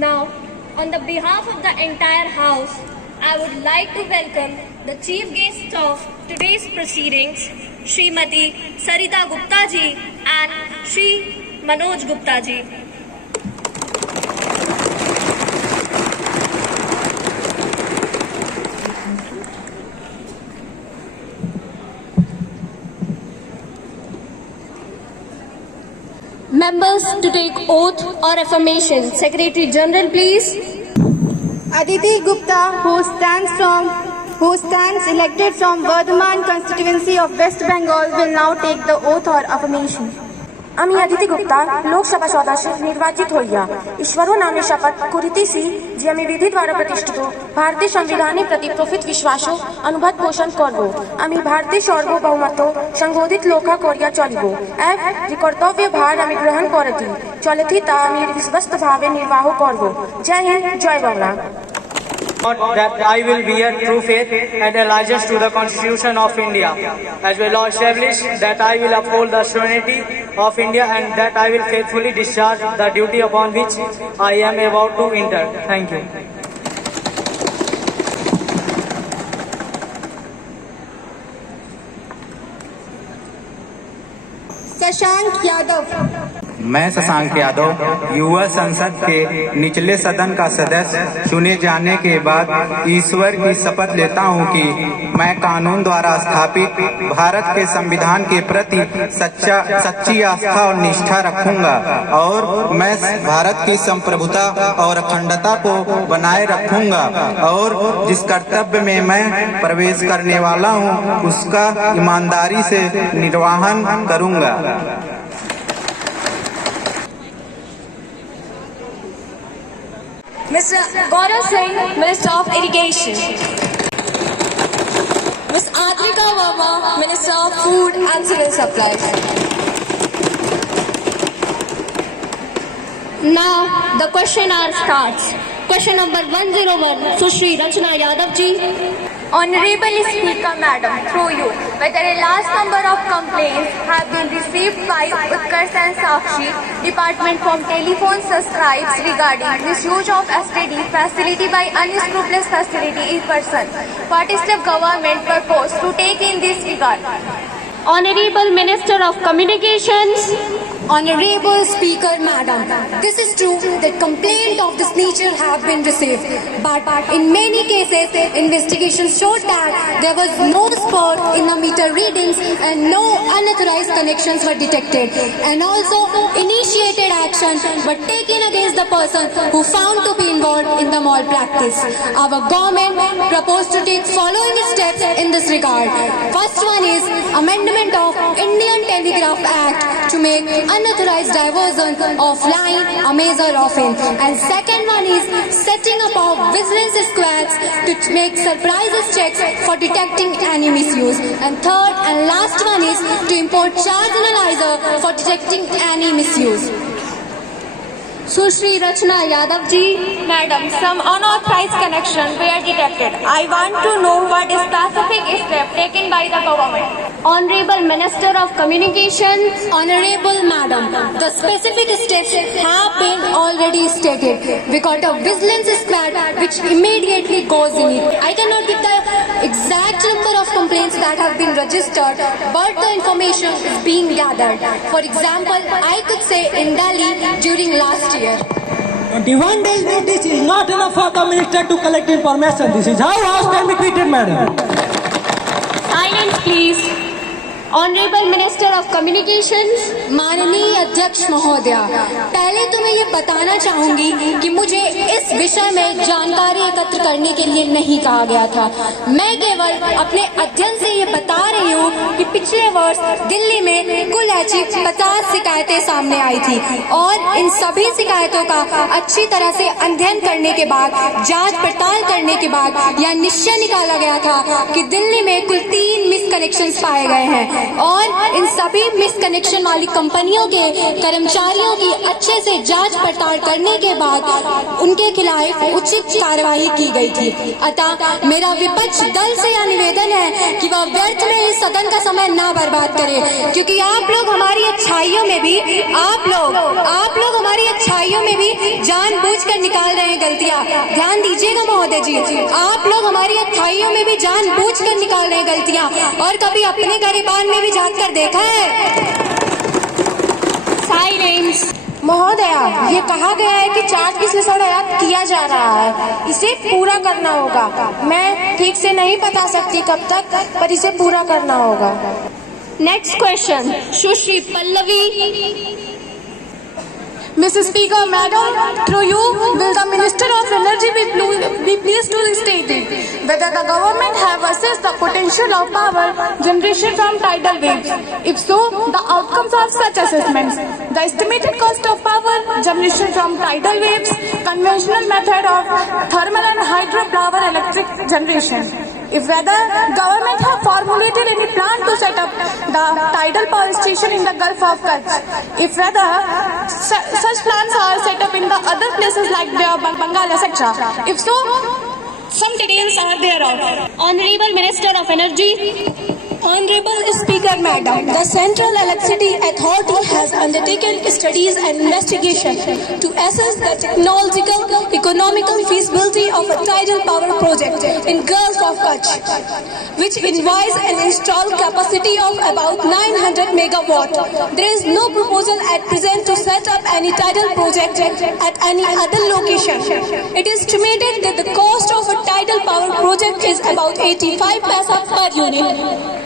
Now, on the behalf of the entire House, I would like to welcome the chief guests of today's proceedings, Srimati Sarita Gupta ji and Shri Manoj Gupta ji. Members to take oath or affirmation. Secretary General, please. Aditi Gupta, who stands elected from Bardhaman constituency of West Bengal, will now take the oath or affirmation. আমি আদিতি গুপ্তা লোকসভা সদস্য নির্বাচিত হইয়া ঈশ্বর নামে শপথ করিতেছি যে আমি বিধি দ্বারা প্রতিষ্ঠিত ভারতীয় সংবিধানের প্রতি প্রকৃত বিশ্বাস অনুভূত পোষণ করব। আমি ভারতীয় সার্বভৌমত্ব সংবোধিত রক্ষা করিয়া চলিব এবং যে কর্তব্য ভার আমি গ্রহণ করিতে চলিতে তা আমি বিশ্বস্তভাবে নির্বাহ করব। জয় হিন্দ, জয় Bangla. That I will bear true faith and allegiance to the Constitution of India, as well as establish that I will uphold the sovereignty of India and that I will faithfully discharge the duty upon which I am about to enter. Thank you. Shashank Yadav. मैं शशांक यादव युवा संसद के निचले सदन का सदस्य चुने जाने के बाद ईश्वर की शपथ लेता हूं कि मैं कानून द्वारा स्थापित भारत के संविधान के प्रति सच्ची आस्था और निष्ठा रखूंगा और मैं भारत की संप्रभुता और अखंडता को बनाए रखूंगा और जिस कर्तव्य में मैं प्रवेश करने वाला हूं उसका ईमानदारी से निर्वहन करूंगा। Mr. Gaurav Singh, Minister of Irrigation. Ms. Adrika Verma, Minister of Food and Civil Supplies. Now, the question hour starts. Question number 101, Sushri Rachna Yadav ji. Honorable Speaker Madam, through you, whether a large number of complaints have been received by Utkarsh and Sakshi Department from telephone subscribes regarding misuse of STD facility by unscrupulous facility person. What is the government purpose to take in this regard? Honorable Minister of Communications. Honorable Speaker Madam, this is true that complaints of this nature have been received, but in many cases investigations showed that there was no spot in the meter readings and no unauthorized connections were detected, and also initiated action were taken against the person who found to be involved in the malpractice. Our government proposed to take following steps in this regard. First one is amendment of Indian Telegraph Act to make unauthorized diversion of line a measure offence, and second one is setting up of vigilance squads to make surprises checks for detecting any misuse, and third and last one is to import charge analyzer for detecting any misuse. Sushri Rachna Yadav ji. Madam, some unauthorized connections were detected. I want to know what specific steps taken by the government. Honorable Minister of Communications. Honorable Madam, the specific steps have been already stated. We got a vigilance squad which immediately goes in it. I cannot give the exact number of complaints that have been registered, but the information is being gathered. For example, I could say in Delhi during last year. 21 days notice is not enough for the minister to collect information. This is how House can be treated, madam. Silence, please. Honorable Minister of Communications. माननीय अध्यक्ष महोदया, पहले तो मैं ये बताना चाहूंगी कि मुझे इस विषय में जानकारी एकत्र करने के लिए नहीं कहा गया था। मैं केवल अपने अध्ययन से ये बता रही हूँ कि पिछले वर्ष दिल्ली में कुल ऐसी 50 शिकायतें सामने आई थी और इन सभी शिकायतों का अच्छी तरह से अध्ययन करने के बाद, जांच पड़ताल करने के बाद यह निश्चय निकाला गया था कि दिल्ली में कुल 3 मिसकनेक्शंस पाए गए हैं और इन सभी मिसकनेक्शन वाली कंपनियों के कर्मचारियों की अच्छे से जांच पड़ताल करने के बाद उनके खिलाफ उचित कार्रवाई की गई थी। अतः मेरा विपक्ष दल से यह निवेदन है कि वह व्यर्थ में इस सदन का समय ना बर्बाद करे, क्योंकि आप लोग हमारी अच्छाइयों में भी आप लोग हमारी अच्छाइयों में भी जानबूझकर निकाल रहे हैं गलतियां। ध्यान दीजिएगा महोदय जी, आप लोग हमारी अच्छाइयों में भी जानबूझकर निकाल रहे हैं गलतियां। और कभी अपने गिरेबान में भी झांक कर देखा है? Silence. महोदया, ये कहा गया है कि चार्ज की विश्लेषण आयात किया जा रहा है, इसे पूरा करना होगा। मैं ठीक से नहीं बता सकती कब तक, पर इसे पूरा करना होगा। Next question, Sushri Pallavi. Mrs. Speaker, Madam, through you, will the Minister of Energy be pleased to state whether the government have assessed the potential of power generation from tidal waves? If so, the outcomes of such assessments, the estimated cost of power generation from tidal waves, conventional method of thermal and hydropower electric generation. If whether government have formulated any plan to set up the tidal power station in the Gulf of Kutch. If whether such plans are set up in the other places like Bengal, etc. If so, some details are thereof. Honorable Minister of Energy. Honorable Speaker, Madam, the Central Electricity Authority has undertaken studies and investigation to assess the technological, economical feasibility of a tidal power project in Gulf of Kutch, which involves an installed capacity of about 900 megawatt. There is no proposal at present to set up any tidal project at any other location. It is estimated that the cost of a tidal power project is about 85 paisa per unit.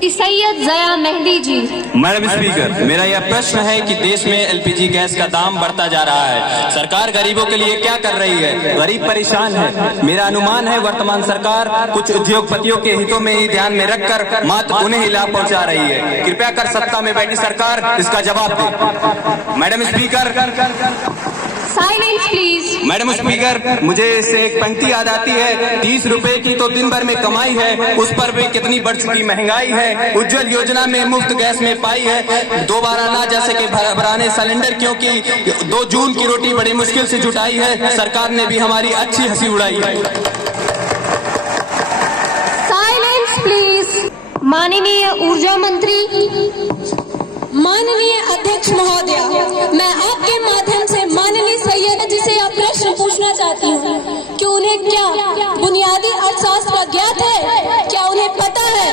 Syed Jaya Mehdi ji. Madam speaker, मेरा यह प्रश्न है कि देश में LPG gas का दाम बढ़ता जा रहा है। सरकार गरीबों के लिए क्या कर रही है? गरीब परेशान है। मेरा अनुमान है वर्तमान सरकार कुछ उद्योगपतियों के हितों में ही ध्यान में रखकर मात्र उन्हें ही लाभ पहुंचा रही है। कृपया कर सत्ता में बैठी सरकार इसका जवाब दे। Madam speaker. Silence please. Madam speaker, मुझे इससे एक पंक्ति याद आती है, 30 रुपए की तो दिन भर में कमाई है, उस पर भी कितनी बढ़ चुकी महंगाई है। उज्जवल योजना में मुफ्त गैस में पाई है, दोबारा ना जा सके भराने सिलेंडर, क्योंकि 2 जून की रोटी बड़ी मुश्किल से जुटाई है। सरकार ने भी हमारी अच्छी हंसी उड़ाई है। Silence please. माननीय ऊर्जा मंत्री। माननीय अध्यक्ष महोदया, मैं आपके माध्यम से माननीय सैयद जी से यह प्रश्न पूछना चाहती हूँ कि उन्हें क्या बुनियादी अर्थशास्त्र का ज्ञात है? क्या उन्हें पता है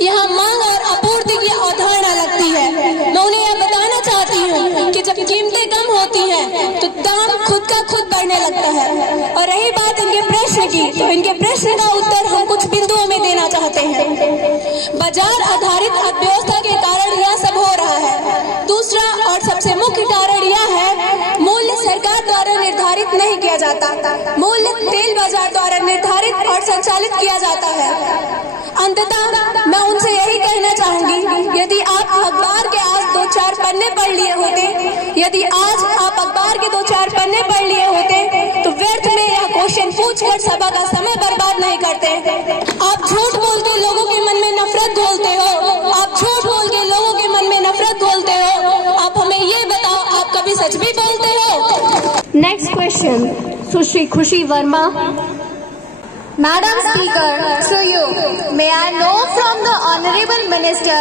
यहाँ मांग और आपूर्ति की अवधारणा लगती है? मैं उन्हें यह बताना चाहती हूँ कि जब कीमतें कम होती हैं तो दाम खुद का खुद बढ़ने लगता है। और रही बात इनके प्रश्न की, तो इनके प्रश्न का उत्तर हम कुछ बिंदुओं में देना चाहते हैं। बाजार आधारित अर्थव्यवस्था के कारण यह सब हो रहा है। दूसरा और सबसे मुख्य कारण यह है, मूल्य सरकार द्वारा निर्धारित नहीं किया जाता। मूल्य तेल बाजार द्वारा निर्धारित और संचालित किया जाता है। अंततः मैं उनसे यही कहना चाहूंगी, यदि आप अखबार के आज 2-4 पन्ने पढ़ लिए होते, यदि आज आप अखबार के 2-4 पन्ने पढ़ लिए होते, तो व्यर्थ में यह क्वेश्चन पूछकर सभा का समय बर्बाद नहीं करते। आप झूठ बोल के लोगों के मन में नफरत घोलते हो, आप झूठ बोल के लोगों के मन में नफरत घोलते हो। आप हमें ये बताओ, आप कभी सच भी बोलते हो? Next question, Sushri Khushi Verma. Madam Speaker, through you, may I know from the Honorable Minister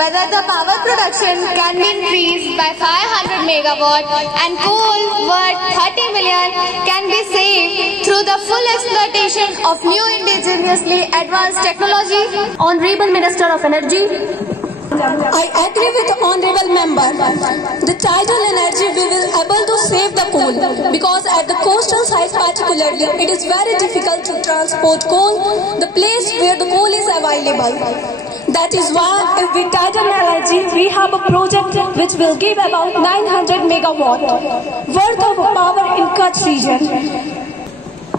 whether the power production can be increased by 500 megawatt and coal worth 30 million can be saved through the full exploitation of new indigenously advanced technology? Honorable Minister of Energy. I agree with the honorable member. The tidal energy we will able to save the coal, because at the coastal side particularly it is very difficult to transport coal, the place where the coal is available. That is why if we tidal energy, we have a project which will give about 900 megawatt worth of power in Kutch region.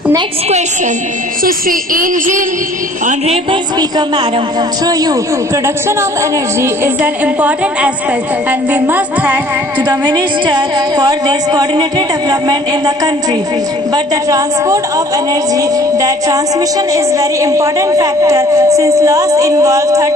Next question, Sushri Angel. Honorable Speaker Madam, through you, production of energy is an important aspect and we must thank to the Minister for this coordinated development in the country. But the transport of energy, that transmission is very important factor since loss involves 30%.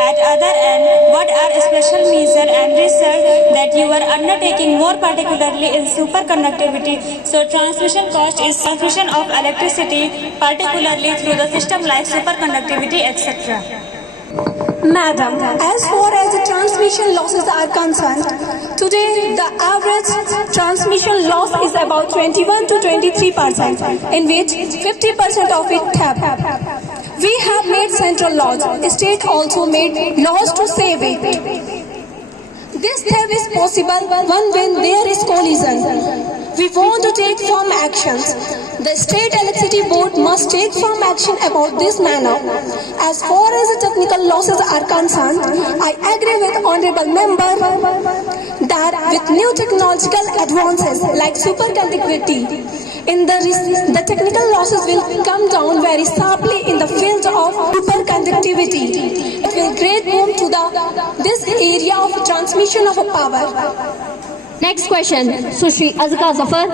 At other end, what are special measures and research that you are undertaking more particularly in superconductivity, so transmission cost is transmission of electricity, particularly through the system like superconductivity, etc. Madam, as far as the transmission losses are concerned, today the average transmission loss is about 21 to 23%, in which 50% of it TAP. We have made central laws. State also made laws to save it. This TAP is possible when there is collision. We want to take firm actions. The State Electricity Board must take firm action about this matter. As far as the technical losses are concerned, I agree with Honorable Member that with new technological advances like superconductivity, the technical losses will come down very sharply in the field of superconductivity. It will create boom to this area of transmission of power. Next question, Sushri Azka Zafar.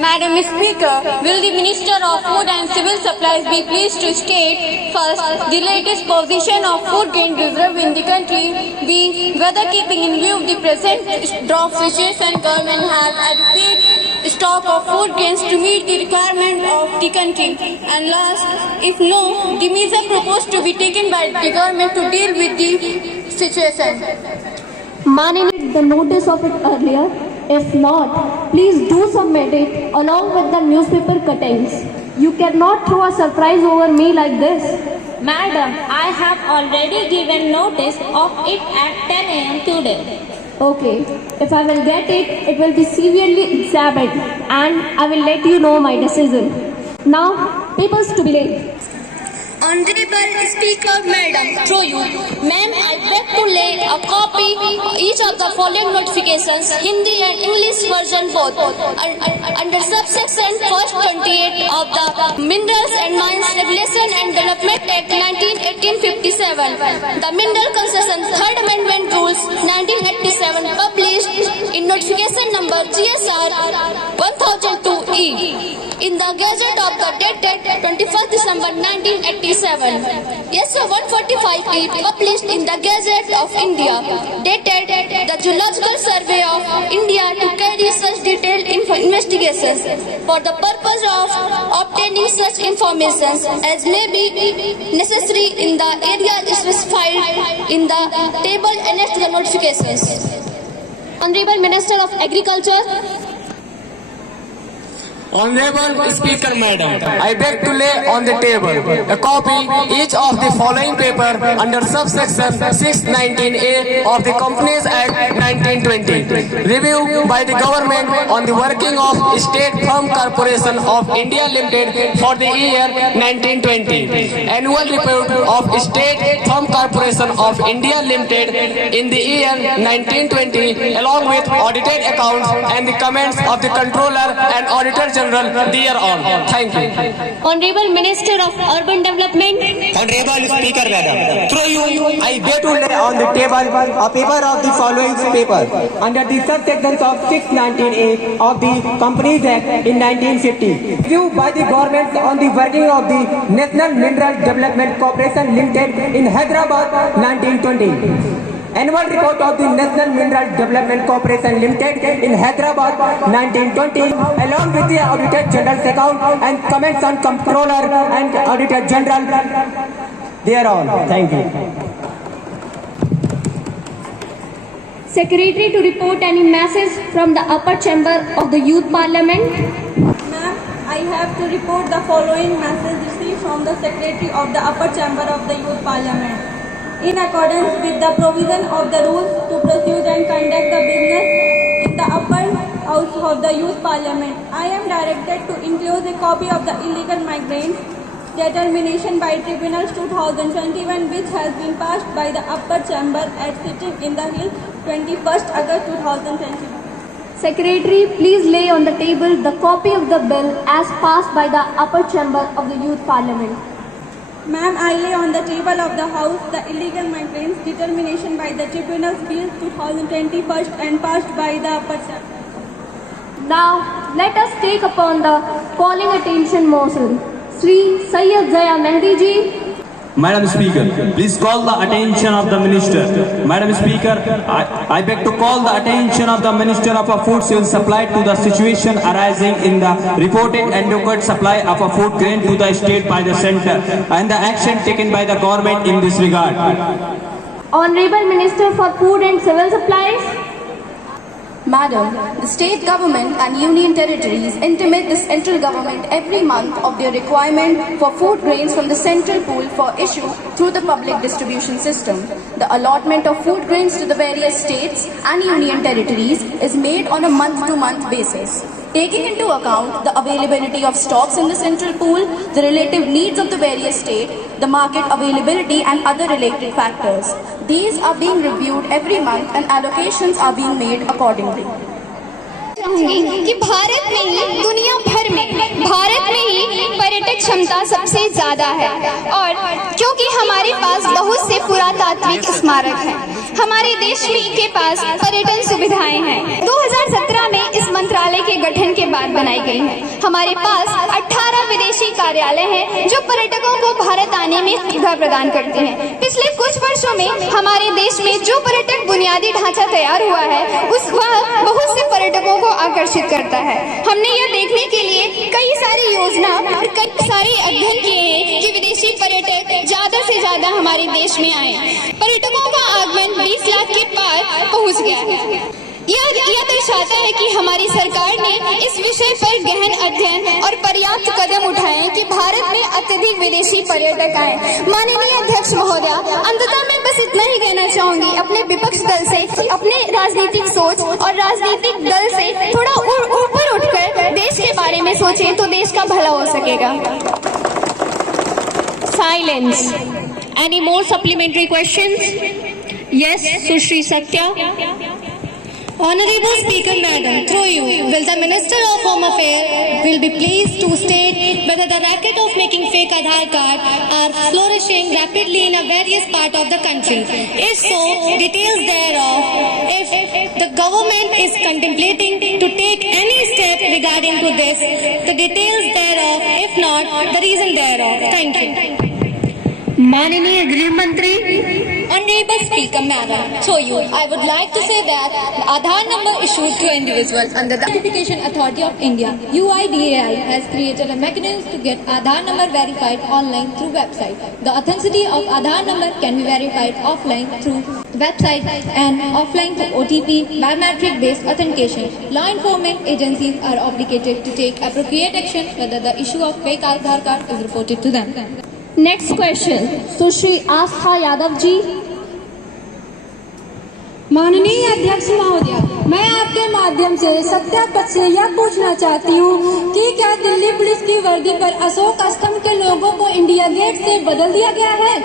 Madam Speaker, will the Minister of Food and Civil Supplies be pleased to state first the latest position of food grain reserve in the country, being whether keeping in view the present drought situation, government has adequate stock of food grains to meet the requirement of the country, and last, if no, the measure proposed to be taken by the government to deal with the situation. Managed the notice of it earlier. If not, please do submit it along with the newspaper cuttings. You cannot throw a surprise over me like this. Madam, I have already given notice of it at 10 a.m. today. Okay, if I will get it, it will be severely examined and I will let you know my decision. Now, papers to be laid. Honorable Speaker Madam, through you, ma'am, I beg to lay a copy each of the following notifications, Hindi and English version both, under subsection first 28 of the Minerals and Mines Regulation and Development Act 1957, the Mineral Concession Third Amendment Rules 1987, published in notification number GSR 1002E in the Gazette of the date 21st December 1987. Yes, 145E published in the Gazette of India, dated the Geological Survey of India to carry such detailed investigation for the purpose of obtaining such information as may be necessary in the area specified in the table annexed to the notifications. Honorable Minister of Agriculture. Honorable Speaker Madam, I beg to lay on the table a copy each of the following paper under subsection 619A of the Companies Act 1920. Review by the government on the working of State Farm Corporation of India Limited for the year 1920. Annual report of State Farm Corporation of India Limited in the year 1920 along with audited accounts and the comments of the Controller and Auditor General thereon. Thank you. Honorable Minister of Urban Development. Honorable Speaker Madam, through you, I beg to lay on the table a paper of the following paper under the subsections of 619A of the Companies Act in 1950. Review by the government on the working of the National Mineral Development Corporation Limited in Hyderabad 1920. Annual report of the National Mineral Development Corporation Limited in Hyderabad 1920 along with the Auditor General's account and comments on Controller and Auditor General thereon. Thank you. Secretary to report any message from the upper chamber of the Youth Parliament. Ma'am, I have to report the following message received from the Secretary of the upper chamber of the Youth Parliament. In accordance with the provision of the rules to proceed and conduct the business in the upper house of the Youth Parliament, I am directed to enclose a copy of the illegal migrants determination by Tribunals 2021 which has been passed by the upper chamber at sitting in the Hill 21st August 2021. Secretary, please lay on the table the copy of the bill as passed by the upper chamber of the Youth Parliament. Ma'am, I lay on the table of the House the illegal maintenance determination by the Tribunals Bill 2020 and passed by the upper chamber. Now, let us take upon the calling attention motion. Sri Sayyid Zaya Mehdi ji. Madam Speaker, please call the attention of the Minister. Madam Speaker, I beg to call the attention of the Minister of Food Civil Supply to the situation arising in the reported inadequate supply of a food grain to the state by the centre and the action taken by the government in this regard. Honorable Minister for Food and Civil Supplies. Madam, the state government and union territories intimate the central government every month of their requirement for food grains from the central pool for issue through the public distribution system. The allotment of food grains to the various states and union territories is made on a month-to-month basis. Taking into account the availability of stocks in the central pool, the relative needs of the various states, the market availability and other related factors. These are being reviewed every month and allocations are being made accordingly. कि भारत में ही दुनिया भर में भारत में ही पर्यटक क्षमता सबसे ज्यादा है और क्योंकि हमारे पास बहुत से पुरातात्विक स्मारक हैं, हमारे देश में के पास पर्यटन सुविधाएं हैं। 2017 में इस मंत्रालय के गठन के बाद बनाई गई है। हमारे पास 18 विदेशी कार्यालय हैं जो पर्यटकों को भारत आने में सुविधा प्रदान करते हैं। पिछले कुछ वर्षों में हमारे देश में जो पर्यटक बुनियादी ढांचा तैयार हुआ है वह बहुत से पर्यटकों को आकर्षित करता है। हमने यह देखने के लिए कई सारी योजना और कई सारे अध्ययन किए हैं कि विदेशी पर्यटक ज्यादा से ज्यादा हमारे देश में आए। पर्यटकों का आगमन 20 लाख के पार पहुंच गया है। यह दर्शाता है कि हमारी सरकार ने इस विषय पर गहन अध्ययन और पर्याप्त कदम उठाए कि भारत में अत्यधिक विदेशी पर्यटक आए। माननीय अध्यक्ष महोदया, अंततः मैं बस इतना ही कहना चाहूंगी, अपने विपक्ष दल से, अपने राजनीतिक सोच और राजनीतिक दल से थोड़ा ऊपर उठकर देश के बारे में सोचें तो देश का भला हो सकेगा। Silence. Any more supplementary questions? Yes, Sushri Satya. Honorable Speaker Madam, through you, will the Minister of Home Affairs will be pleased to state whether the racket of making fake Aadhaar card are flourishing rapidly in a various part of the country? If so, details thereof. If the government is contemplating to take any step regarding to this, the details thereof. If not, the reason thereof. Thank you. माननीय गृह मंत्री। Honorable Speaker Madam, through you, I would like to say that the Aadhaar number issued to individuals under the Identification Authority of India (UIDAI) has created a mechanism to get Aadhaar number verified online through website. The authenticity of Aadhaar number can be verified offline through website and offline through OTP biometric based authentication. Law enforcement agencies are obligated to take appropriate action whether the issue of fake Aadhaar card is reported to them. Next question, Sushri Astha Yadav ji. माननीय अध्यक्ष महोदया, मैं आपके माध्यम से सत्यापद से यह पूछना चाहती हूँ कि क्या दिल्ली पुलिस की वर्दी पर अशोक स्तंभ के लोगों को इंडिया गेट से बदल दिया गया है?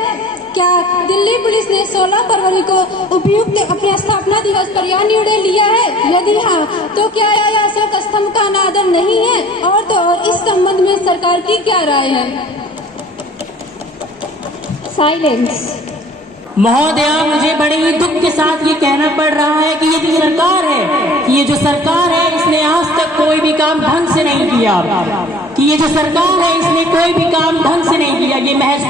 क्या दिल्ली पुलिस ने 16 फरवरी को उपयुक्त अपने स्थापना दिवस पर यह निर्णय लिया है? यदि हाँ, तो क्या यह अशोक स्तंभ का अनादर नहीं है? और तो और इस संबंध में सरकार की क्या राय है? Silence. महोदया, मुझे बड़े ही दुख के साथ ये कहना पड़ रहा है कि ये जो सरकार है इसने आज तक कोई भी काम ढंग से नहीं किया। इसने कोई भी काम ढंग से नहीं किया। ये महज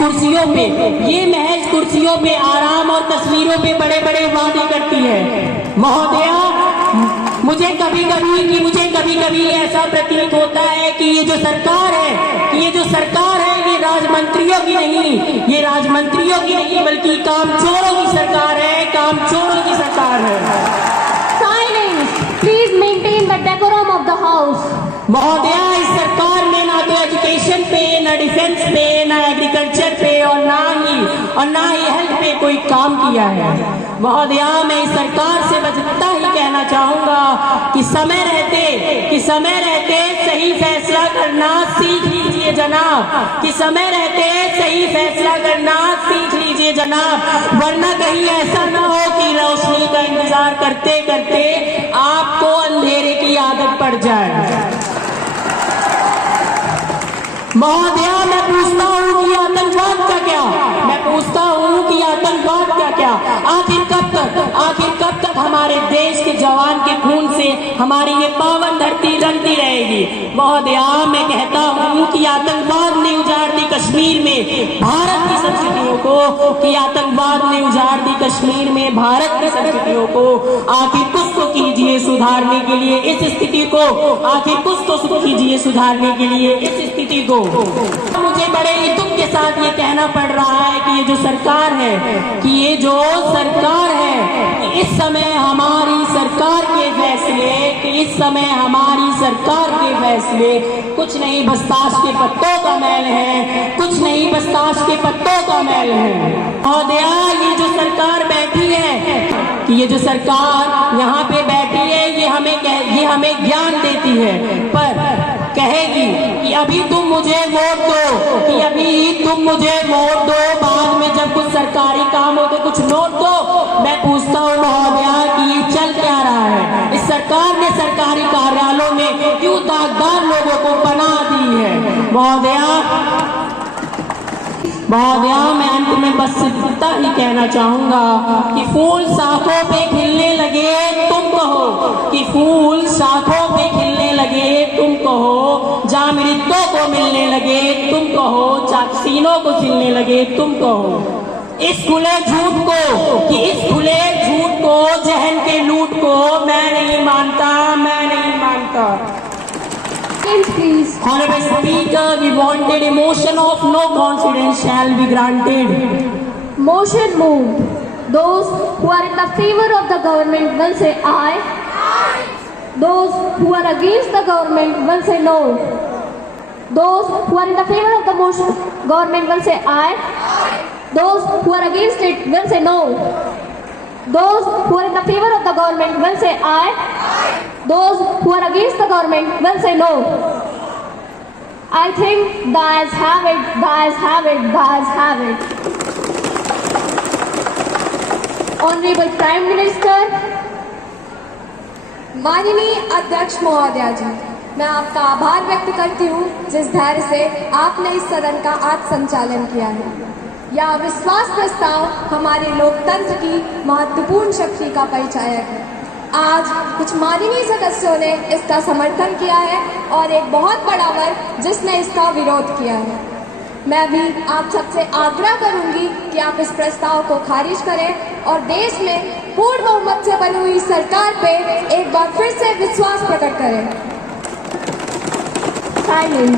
कुर्सियों पे आराम और तस्वीरों पे बड़े बड़े वादे करती है। महोदया, मुझे कभी कभी ऐसा प्रतीत होता है कि ये जो सरकार है ये राजमंत्रियों की नहीं बल्कि कामचोरों की सरकार है। Silence. Please maintain the decorum of the house. महोदया, इस सरकार ने ना तो एजुकेशन पे, ना डिफेंस पे, ना एग्रीकल्चर पे और ना ही हेल्थ पे कोई काम किया है। महोदया, मैं इस सरकार से बस इतना ही कहना चाहूंगा कि समय रहते सही फैसला करना सीख लीजिए जनाब, वरना कहीं ऐसा ना हो कि रोशनी का इंतजार करते करते आपको अंधेरे के पड़ जाए। महोदया, मैं पूछता हूँ कि आतंकवाद का क्या? मैं पूछता हूँ कि आतंकवाद का क्या? आखिर कब तक हमारे देश के जवान के खून से हमारी ये पावन धरती रंगती रहेगी? महोदया, मैं कहता हूँ कि आतंकवाद ने उजाड़ दी कश्मीर में भारत की संस्कृतियों को, कि आतंकवाद ने उजाड़ दी कश्मीर में भारत की संस्कृतियों को। आखिर कुछ तो कीजिए सुधारने के लिए इस स्थिति को, आखिर कुछ तो कीजिए सुधारने के लिए इस स्थिति को। मुझे बड़े ही दुख के साथ ये कहना पड़ रहा है कि ये जो सरकार है, इस समय हमारी सरकार के फैसले, कुछ नहीं बस ताश के पत्तों का मैल है, कुछ नहीं बस ताश के पत्तों का मैल है। महोदया, ये जो सरकार बैठी है, कि ये जो सरकार यहाँ पे बैठी है, ये हमें ज्ञान देती है, पर कहेगी कि अभी तुम मुझे वोट दो, बाद में जब कुछ सरकारी काम हो तो कुछ नोट दो। मैं पूछता हूँ महोदया कि ये चल क्या रहा है? इस सरकार ने सरकारी कार्यालयों में क्यों दागदार लोगों को पनाह दी है? महोदया, मैं अंत में बस इतना ही कहना चाहूंगा कि फूल शाखों पे खिलने लगे तुम कहो, कि फूल शाखों पे खिलने लगे तुम कहो, जामृतों को मिलने लगे तुम कहो, चाकसीनों को सिलने लगे तुम कहो। इस खुले झूठ को, जहन के लूट को मैं नहीं मानता। Please. Honorable Speaker, we wanted a motion of no confidence shall be granted. Motion moved. Those who are in the favor of the government will say aye. Those who are against the government will say no. Those who are in the favor of the motion government will say aye. Those who are against it will say no. Those who are in the favor of the government will say aye. Those who are against the government will say no. I think the ayes have it, the ayes have it, the ayes have it. Honorable Prime Minister, माननीय अध्यक्ष महोदया जी, मैं आपका आभार व्यक्त करती हूँ जिस धैर्य से आपने इस सदन का आज संचालन किया है। यह अविश्वास प्रस्ताव हमारे लोकतंत्र की महत्वपूर्ण शक्ति का परिचायक है। आज कुछ माननीय सदस्यों ने इसका समर्थन किया है और एक बहुत बड़ा वर्ग जिसने इसका विरोध किया है। मैं भी आप सबसे आग्रह करूंगी कि आप इस प्रस्ताव को खारिज करें और देश में पूर्ण बहुमत से बनी हुई सरकार पे एक बार फिर से विश्वास प्रकट करें।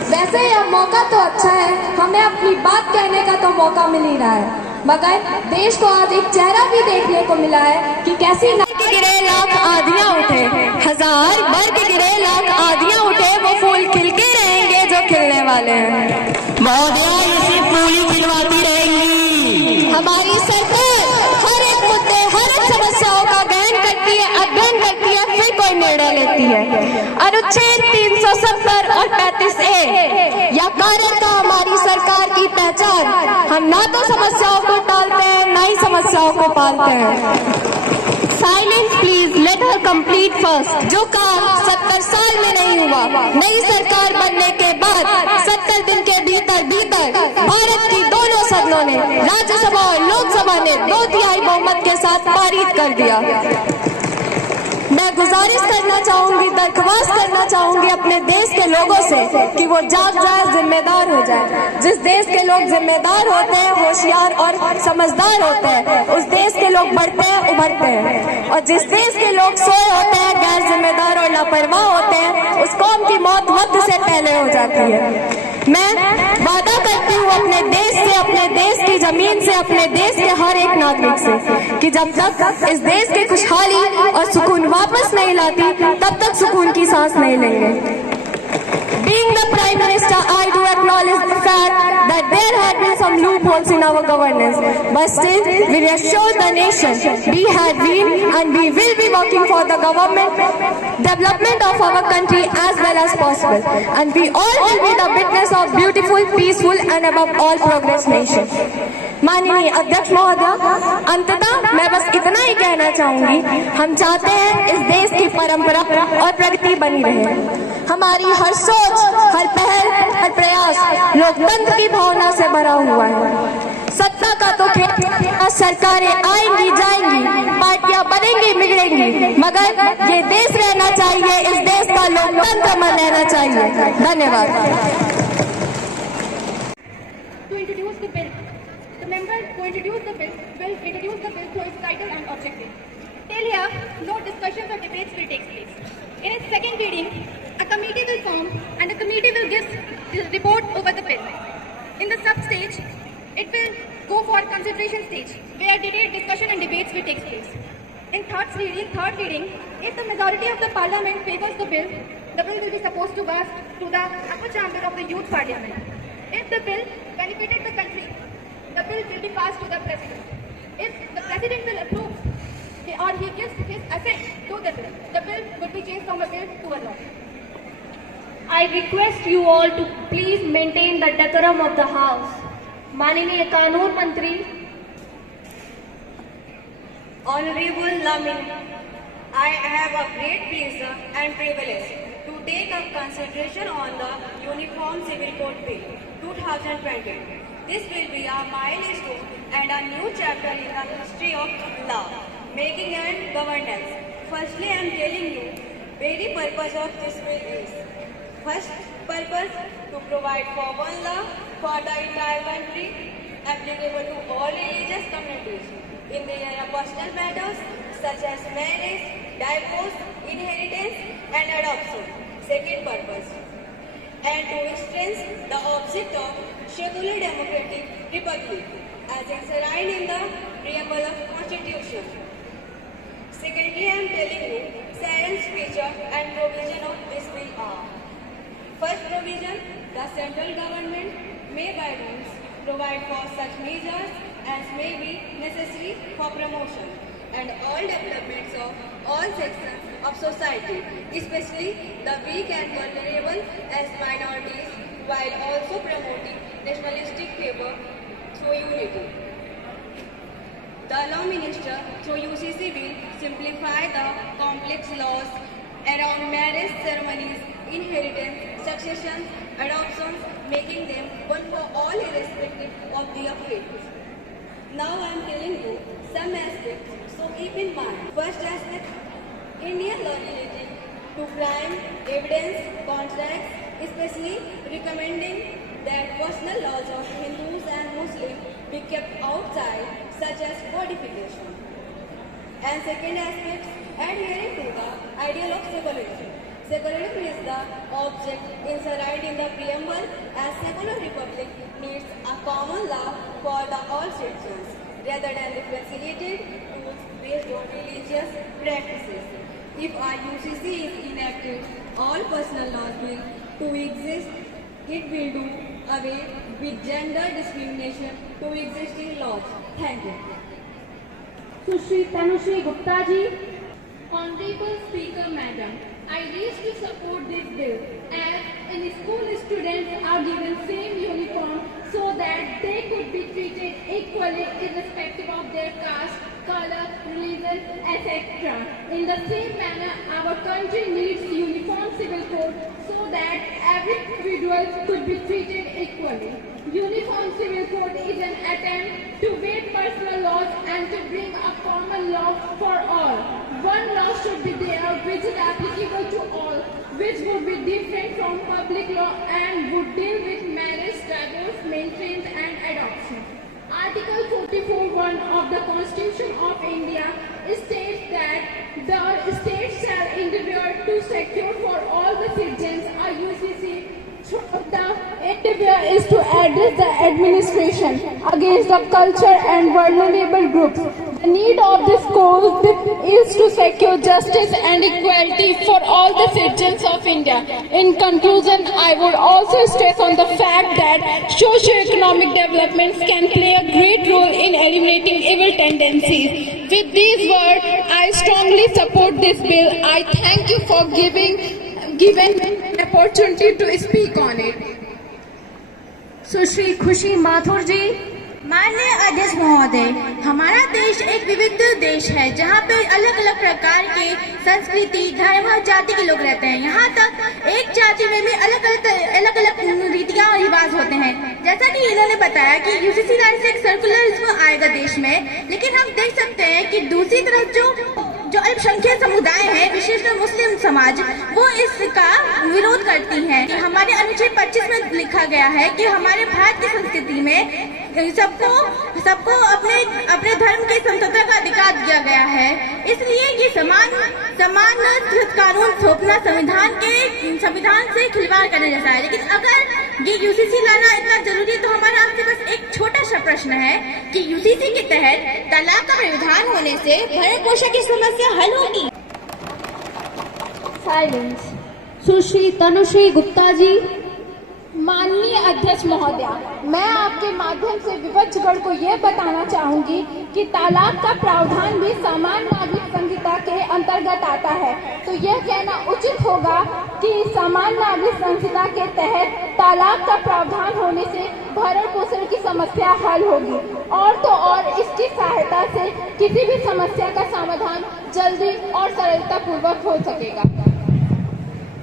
वैसे यह मौका तो अच्छा है, हमें अपनी बात कहने का तो मौका मिल ही रहा है, मगर देश को आज एक चेहरा भी देखने को मिला है कि कैसी गिरे लाख आधियां उठे, हजार वर्ग गिरे लाख आधियां उठे, वो फूल खिलके रहेंगे जो खिलने वाले हैं। महोदया, इसे फूल खिलवाती रहेंगी। हमारी सरकार हर एक मुद्दे, हर एक समस्याओं का गहन करती है, अध्ययन करती है, फिर कोई निर्णय लेती है। अनुच्छेद 370 और 35A या कारण का हमारी सरकार की पहचान, हम ना तो समस्याओं को टालते हैं, ना ही समस्याओं को पालते हैं। Silence please, let her complete first. जो काम 70 साल में नहीं हुआ, नई सरकार बनने के बाद 70 दिन के भीतर भारत की दोनों सदनों ने, राज्यसभा और लोकसभा ने 2/3 बहुमत के साथ पारित कर दिया। मैं गुजारिश करना चाहूंगी, दरख्वास्त करना चाहूंगी अपने देश के लोगों से कि वो जाग जाए, जिम्मेदार हो जाए। जिस देश के लोग जिम्मेदार होते हैं, होशियार और समझदार होते हैं, उस देश के लोग बढ़ते हैं, उभरते हैं। और जिस देश के लोग सोए होते हैं, गैर जिम्मेदार और लापरवाह होते हैं, उस कौम की मौत वक्त से पहले हो जाती है। मैं वादा करती हूँ अपने देश से, अपने देश की जमीन से, अपने देश के हर एक नागरिक से कि जब तक इस देश की खुशहाली और सुकून वापस नहीं लाती, तब तक सुकून की सांस नहीं लेंगे। Being the Prime Minister, I do acknowledge the fact that there had been some loopholes in our governance, but still we reassure the nation we have been and we will be working for the development of our country as well as possible, and we all will be the witness of beautiful, peaceful and above all progress nation. माननीय अध्यक्ष महोदय, अंततः मैं बस इतना ही कहना चाहूंगी, हम चाहते हैं इस देश की परंपरा और प्रगति बनी रहे। हमारी हर सोच, हर पहल, हर प्रयास लोकतंत्र की भावना से भरा हुआ है। सत्ता का तो खेल, सरकारें आएंगी जाएंगी, पार्टियां बनेंगी बिगड़ेंगी, मगर ये देश रहना चाहिए, इस देश का लोकतंत्र में रहना चाहिए। धन्यवाद। Introduce the bill through its title and objective. Till here, no discussions or debates will take place. In its second reading, a committee will form and the committee will give the report over the bill. In the sub-stage, it will go for consideration stage, where detailed discussion and debates will take place. In third reading, if the majority of the parliament favors the bill will be supposed to pass to the upper chamber of the youth parliament. If the bill benefited the country, the bill will be passed to the president. If the president will approve or he gives his assent to the bill will be changed from a bill to a law. I request you all to please maintain the decorum of the house. माननीय कानून मंत्री Honorable Lamin, I have a great pleasure and privilege to take up consideration on the Uniform Civil Code Bill 2020. This will be a milestone and a new chapter in the history of law, making and governance. Firstly, I am telling you, very purpose of this bill is, first purpose, to provide for one law for the entire country, applicable to all religious communities in their personal matters such as marriage, divorce, inheritance and adoption. Second purpose, and to strengthen the object of secular democratic republic as enshrined in the preamble of Constitution. Secondly, I am telling you, salient feature and provision of this bill are: first provision, the central government may by rules provide for such measures as may be necessary for promotion and all developments of all sections of society, especially the weak and vulnerable as minorities, while also promoting nationalistic favor through unity. The Law Minister, through UCC, will simplify the complex laws around marriage ceremonies, inheritance, succession, adoptions, making them one for all irrespective of their faith. Now I am telling you some aspects, so keep in mind. First aspect, Indian law relating to crime, evidence, contracts, especially recommending that personal laws of Hindus and Muslims be kept outside, such as codification. And second aspect, adhering to the ideal of secularism. Secularism is the object enshrined in the preamble, as secular republic needs a common law for the all citizens, rather than the facilitated rules based on religious practices. If our UCC is enacted, all personal laws will coexist. It will do away with gender discrimination to existing laws. Thank you. Sushri Tanushri Gupta ji. Honorable Speaker Madam, I wish to support this bill as in school students are given same uniform so that they could be treated equally irrespective of their caste, color, religion, etc. In the same manner, our country needs uniform civil code so that every individual could be treated equally. Uniform civil code is an attempt to waive personal laws and to bring a common law for all. One law should be there which is applicable to all, which would be different from public law and would deal with marriage, divorce, maintenance and adoption. Article 44(1) of the Constitution of India states that the state shall endeavour to secure for all the citizens a UCC. The endeavour is to address the administration against the culture and vulnerable groups. The need of this cause is to secure justice and equality for all the citizens of India. In conclusion, I would also stress on the fact that socio-economic developments can play a great role in eliminating evil tendencies. With these words, I strongly support this bill. I thank you for giving an opportunity to speak on it. Sushri Khushi Mathur ji. माननीय अध्यक्ष महोदय, हमारा देश एक विविध देश है जहाँ पे अलग अलग प्रकार के संस्कृति, धर्म और जाति के लोग रहते हैं। यहाँ तक एक जाति में भी अलग अलग रीतियाँ और रिवाज होते हैं। जैसा कि इन्होंने बताया कि यूजीसी राय से एक सर्कुलरिज्म आएगा देश में, लेकिन हम देख सकते हैं कि दूसरी तरफ जो अल्पसंख्यक समुदाय है, विशेषकर मुस्लिम समाज, वो इसका विरोध करती है। हमारे अनुच्छेद 25 में लिखा गया है कि हमारे भारत की संस्कृति में सबको अपने धर्म के स्वतंत्रता का अधिकार दिया गया है। इसलिए ये समान कानून थोपना संविधान से खिलवाड़ करने जैसा है। लेकिन अगर ये यूसीसी लाना इतना जरूरी है तो हमारा आपसे बस एक छोटा सा प्रश्न है कि यूसीसी के तहत तलाक का प्रावधान होने से भरण पोषण की समस्या हल होगी? साइलेंस। सुश्री तनुश्री गुप्ता जी। माननीय अध्यक्ष महोदया, मैं आपके माध्यम से विपक्षगण को यह बताना चाहूंगी कि तलाक का प्रावधान भी समान नागरिक संहिता के अंतर्गत आता है। तो यह कहना उचित होगा कि समान नागरिक संहिता के तहत तलाक का प्रावधान होने से भरण पोषण की समस्या हल होगी और तो और इसकी सहायता से किसी भी समस्या का समाधान जल्दी और सरलता पूर्वक हो सकेगा।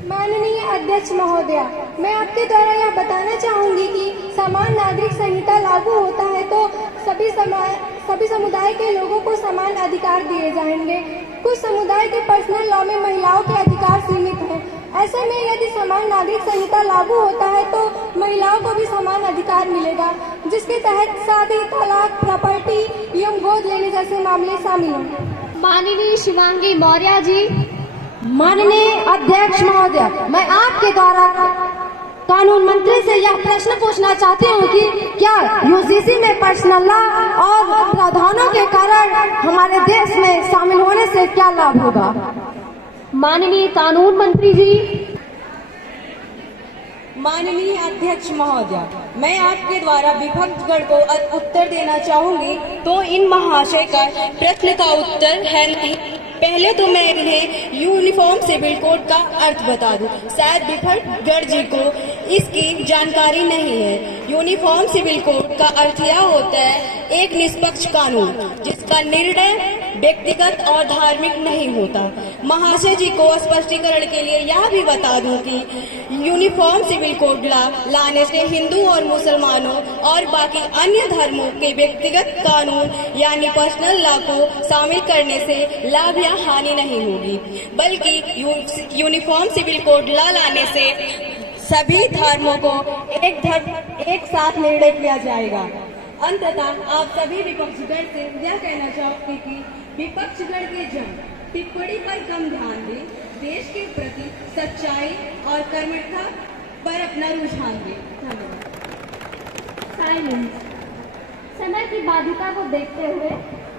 माननीय अध्यक्ष महोदया, मैं आपके द्वारा यह बताना चाहूंगी कि समान नागरिक संहिता लागू होता है तो सभी समुदाय के लोगों को समान अधिकार दिए जाएंगे। कुछ समुदाय के पर्सनल लॉ में महिलाओं के अधिकार सीमित हैं। ऐसे में यदि समान नागरिक संहिता लागू होता है तो महिलाओं को भी समान अधिकार मिलेगा, जिसके तहत शादी, तलाक, प्रॉपर्टी एवं गोद लेने जैसे मामले शामिल होंगे। माननीय शिवांगी मौर्य जी। माननीय अध्यक्ष महोदय, मैं आपके द्वारा कानून मंत्री से यह प्रश्न पूछना चाहती हूँ कि क्या यूजीसी में पर्सनल लॉ और प्रावधानों के कारण हमारे देश में शामिल होने से क्या लाभ होगा? माननीय कानून मंत्री जी। माननीय अध्यक्ष महोदय, मैं आपके द्वारा विपक्षगण को उत्तर देना चाहूंगी तो इन महाशय का प्रश्न का उत्तर है नहीं। पहले तो मैं इन्हें यूनिफॉर्म सिविल कोड का अर्थ बता दूं। शायद विपक्षगण जी को इसकी जानकारी नहीं है। यूनिफॉर्म सिविल कोड का अर्थ यह होता है एक निष्पक्ष कानून जिसका निर्णय व्यक्तिगत और धार्मिक नहीं होता। महाशय जी को स्पष्टीकरण के लिए यह भी बता दूं कि यूनिफॉर्म सिविल कोड लाने से हिंदू और मुसलमानों और बाकी अन्य धर्मों के व्यक्तिगत कानून यानी पर्सनल लॉ को शामिल करने से लाभ या हानि नहीं होगी, बल्कि यूनिफॉर्म सिविल कोड लाने से सभी धर्मों को एक साथ निर्णय किया जाएगा। अंततः आप सभी विपक्षगण से यह कहना चाहूंगी कि विपक्षगण के जन टिप्पणी पर कम ध्यान दें, देश के प्रति सच्चाई और कर्मठता पर अपना रुझान दें। धन्यवाद। साइलेंस। समय की बाध्यता को देखते हुए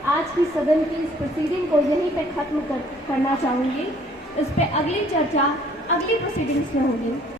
आज की सदन की इस प्रोसीडिंग को यहीं पे खत्म करना चाहूंगी। इस पे अगली चर्चा अगली प्रोसीडिंग्स में होगी।